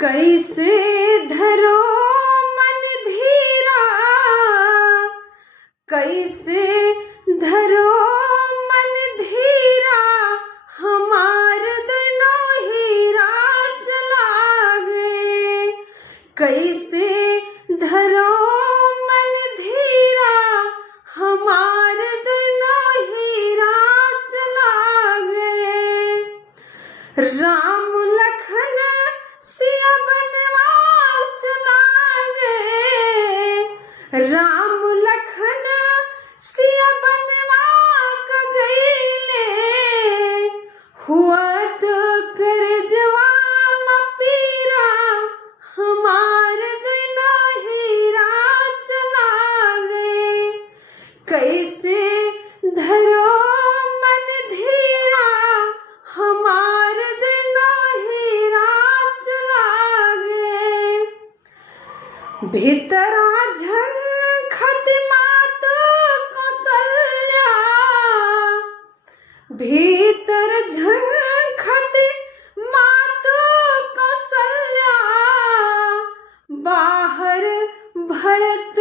कैसे धरो मन धीरा, कैसे धरो मन धीरा, हमार दिनो हीरा चला गे। कैसे धरो मन धीरा, हमार दिनो हीरा चला गे। राम लखन सिया बनवा चला गे। राम लखन सिया बनवा क गईले, हुआ तो करजवा म पीरा, हमार दिनो हीरा चला गे। कैसे धरो मन धीरा, हमार दिनो हीरा चला गे। भीतरा झंखत मात कौसल्या, भीतर झंखत मात कौसल्या, बाहर भरत